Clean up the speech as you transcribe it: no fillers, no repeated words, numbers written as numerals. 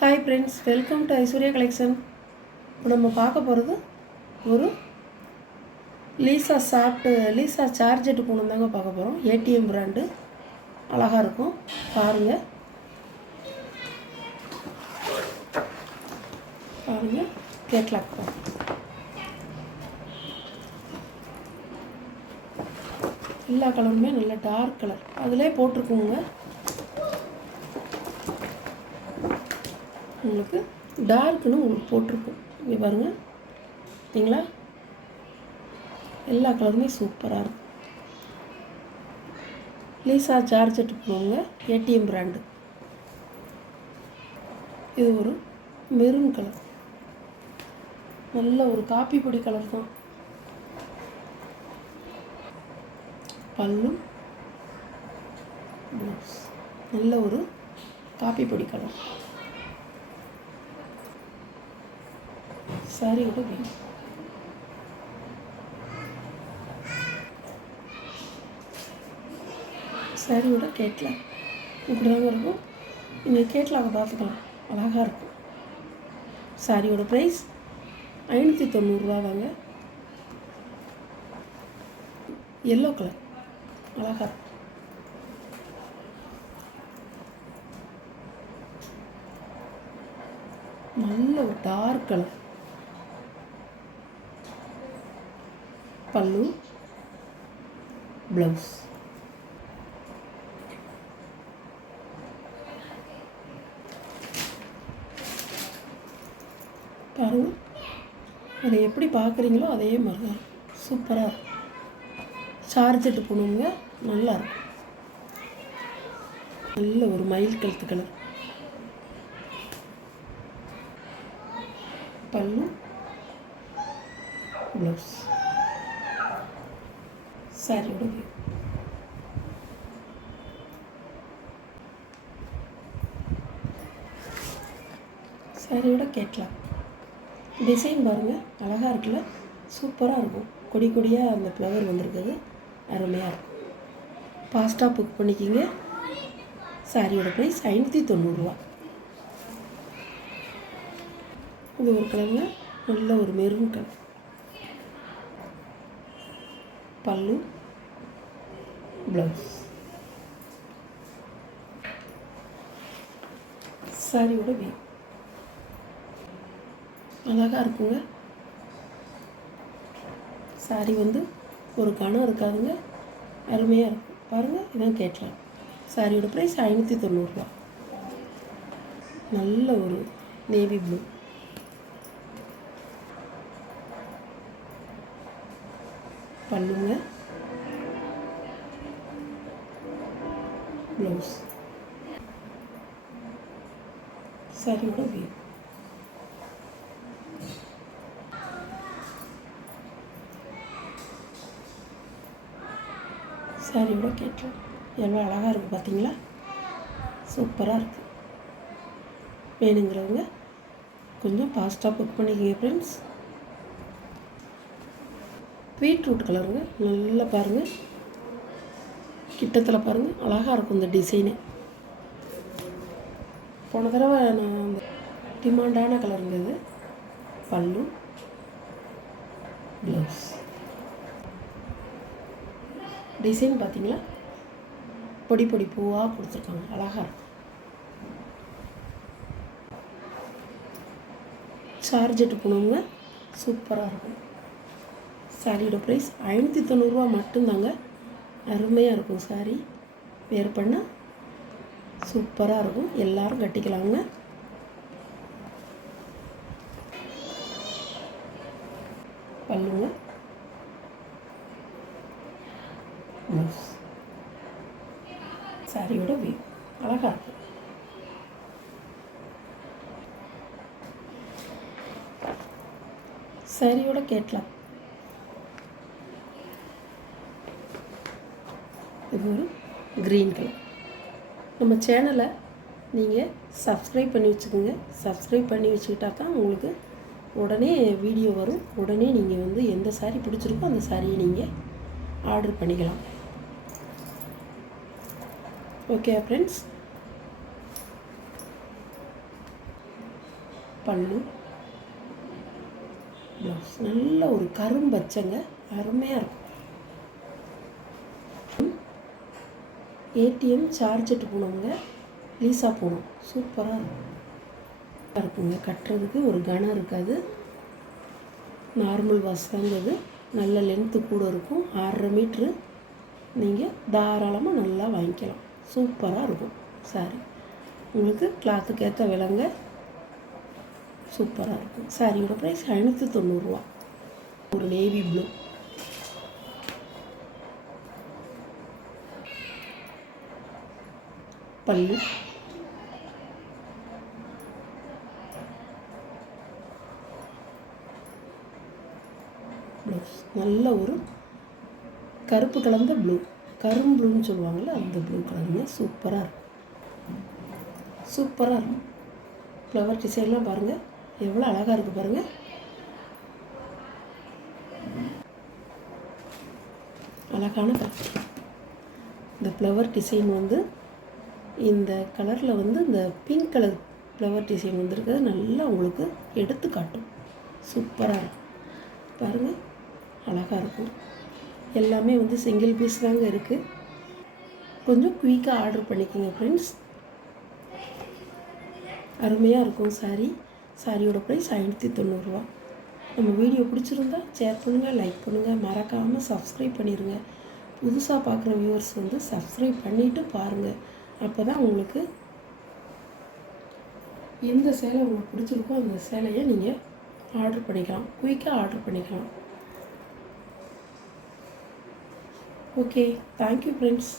Hi friends, welcome to Aishwarya collection. இப்போ நம்ம பார்க்க போகிறது ஒரு லீசா சார்ஜெட்டு பூனம் தாங்க பார்க்க போகிறோம். ஏடிஎம் பிராண்டு, அழகாக இருக்கும் பாருங்கள். கேட்லாக் எல்லா கலருமே நல்ல டார்க் கலர் அதிலே போட்டிருக்கோங்க. உங்களுக்கு டார்க்குன்னு உங்களுக்கு போட்டிருக்கும். இங்கே பாருங்கள், சரிங்களா? எல்லா கலருமே சூப்பராக இருக்கும். லீசா ஜார்ஜெட் போங்க, ஏடிஎம் பிராண்டு. இது ஒரு மெரூன் கலர், நல்ல ஒரு காப்பி பொடி கலர் தான். பல்லு ப்ளவுஸ் நல்ல ஒரு காப்பி பொடி கலர். சாரியோட வேணும். சாரியோட கேட்லாக் இப்படி தாங்க இருக்கும். நீங்கள் கேட்லாக பார்த்துக்கலாம், அழகாக இருக்கும். சாரியோட ப்ரைஸ் 590 தாங்க. எல்லோ கலர் அழகாக இருக்கும். நல்ல ஒரு டார்க் கலர். பல்லு ப்ளவுஸ். பாருங்கள், அதை எப்படி பார்க்குறீங்களோ அதே மாதிரி தான் சூப்பராக இருக்கும். சார்ஜெட்டு போனவங்க நல்லா இருக்கும். நல்ல ஒரு மயில் கழுத்து கலர். பல்லு ப்ளவுஸ். சாரியோட வியூ. சாரியோட கேட்லாக் டிசைன் பாருங்கள், அழகாக இருக்குல்ல? சூப்பராக இருக்கும். கொடி கொடியாக அந்த ஃப்ளவர் வந்திருக்குது, அருமையாக இருக்கும். ஃபாஸ்ட்டாக புக் பண்ணிக்கிங்க. சாரியோட ப்ரைஸ் 590. இது ஒரு கலருங்க, நல்ல ஒரு மெரூன் கலர். பல்லு ப்ளவுஸ். சாரியோட வியூ அழகாக இருக்குங்க. சாரி ஒரு கணம் இருக்காதுங்க, அருமையாக இருக்கும். பாருங்கள், இதான் கேட்கலாம். சாரியோட ப்ரைஸ் 590. நல்ல ஒரு நேவி ப்ளூ. பல்லுங்க ப்ளவுஸ். சாரியோட வியூ. சாரியோட கேட்கலாம் எவ்வளோ அழகாக இருக்குது பார்த்தீங்களா? சூப்பராக இருக்குது. வேணுங்கிறவங்க கொஞ்சம் ஃபாஸ்ட்டாக புக் பண்ணிக்கங்க ஃப்ரெண்ட்ஸ். பீட்ரூட் கலருங்க, நல்லா பாருங்கள், கிட்டத்தில் பாருங்கள், அழகாக இருக்கும் இந்த டிசைனு. போன தடவை நான் அந்த டிமாண்டான கலருங்க இது. பல்லு ப்ளவுஸ். டிசைன் பார்த்தீங்களா? பொடி பொடி பூவாக கொடுத்துருக்காங்க, அழகாக இருக்கும். சார்ஜெட்டு போனவங்க சூப்பராக இருக்கும். சாரியோட ப்ரைஸ் 590 மட்டும்தாங்க. அருமையாக இருக்கும். சாரி வேர் பண்ணால் சூப்பராக இருக்கும். எல்லோரும் கட்டிக்கலாங்க. பல்லுங்க ப்ளவுஸ். சாரியோட வியூ அழகாக இருக்கும். சாரியோட கேட்லாக். இது ஒரு க்ரீன் கலர். நம்ம சேனலை நீங்கள் சப்ஸ்கிரைப் பண்ணி வச்சுக்கோங்க. சப்ஸ்கிரைப் பண்ணி வச்சுக்கிட்டா தான் உங்களுக்கு உடனே வீடியோ வரும். உடனே நீங்கள் எந்த சாரீ பிடிச்சிருக்கோ அந்த சாரியை நீங்கள் ஆர்டர் பண்ணிக்கலாம். ஓகே ஃப்ரெண்ட்ஸ், பல்லு, ப்ளவுஸ். நல்ல ஒரு கரும்பச்சைங்க, அருமையாக இருக்கும். ஏடிஎம் சார்ஜெட்டு பூனம்ங்க, லீசா பூனம். சூப்பராக இருக்குங்க. கட்டுறதுக்கு ஒரு கனம் இருக்காது. நார்மல் வாஷ் தாங்க இது. நல்ல லென்த்து கூட இருக்கும். 6.5 மீட்ரு. நீங்கள் தாராளமாக நல்லா வாங்கிக்கலாம். சூப்பராக இருக்கும் சாரி. உங்களுக்கு கிளாத்துக்கு ஏற்ற விலைங்க. சூப்பராக இருக்கும். சாரியோட ப்ரைஸ் 590 ரூபா. ஒரு நேவி ப்ளூ. பல்லு, ப்ளவுஸ். நல்ல ஒரு கருப்பு கலந்த ப்ளூ, கரும்புன்னு சொல்லுவாங்கள்ல, அந்த ப்ளூ கலருங்க. சூப்பராக இருக்கும். சூப்பராக இருக்கும். ஃப்ளவர் டிசைன்லாம் பாருங்கள் எவ்வளோ அழகாக இருக்குது பாருங்கள். அழகான கலர். இந்த ஃப்ளவர் டிசைன் வந்து இந்த கலரில் வந்து இந்த பிங்க் கலர் ஃப்ளவர் டிசைன் வந்துருக்கிறது நல்லா உங்களுக்கு எடுத்து காட்டும். சூப்பராக இருக்கும் பாருங்கள், அழகாக இருக்கும். எல்லாமே வந்து சிங்கிள் பீஸ் தாங்க இருக்குது. கொஞ்சம் குயிக்காக ஆர்டர் பண்ணிக்கோங்க ஃப்ரெண்ட்ஸ். அருமையாக இருக்கும் சாரி. சாரியோட ப்ரைஸ் 590 ரூபா. நம்ம வீடியோ பிடிச்சிருந்தா ஷேர் பண்ணுங்கள், லைக் பண்ணுங்கள், மறக்காமல் சப்ஸ்கிரைப் பண்ணிடுங்க. புதுசாக பார்க்குற வியூவர்ஸ் வந்து சப்ஸ்கிரைப் பண்ணிவிட்டு பாருங்கள். அப்போ தான் உங்களுக்கு எந்த சேலை உங்களுக்கு பிடிச்சிருக்கோ அந்த சேலையை நீங்கள் ஆர்டர் பண்ணிக்கலாம், குயிக்காக ஆர்டர் பண்ணிக்கலாம். Okay, thank you friends.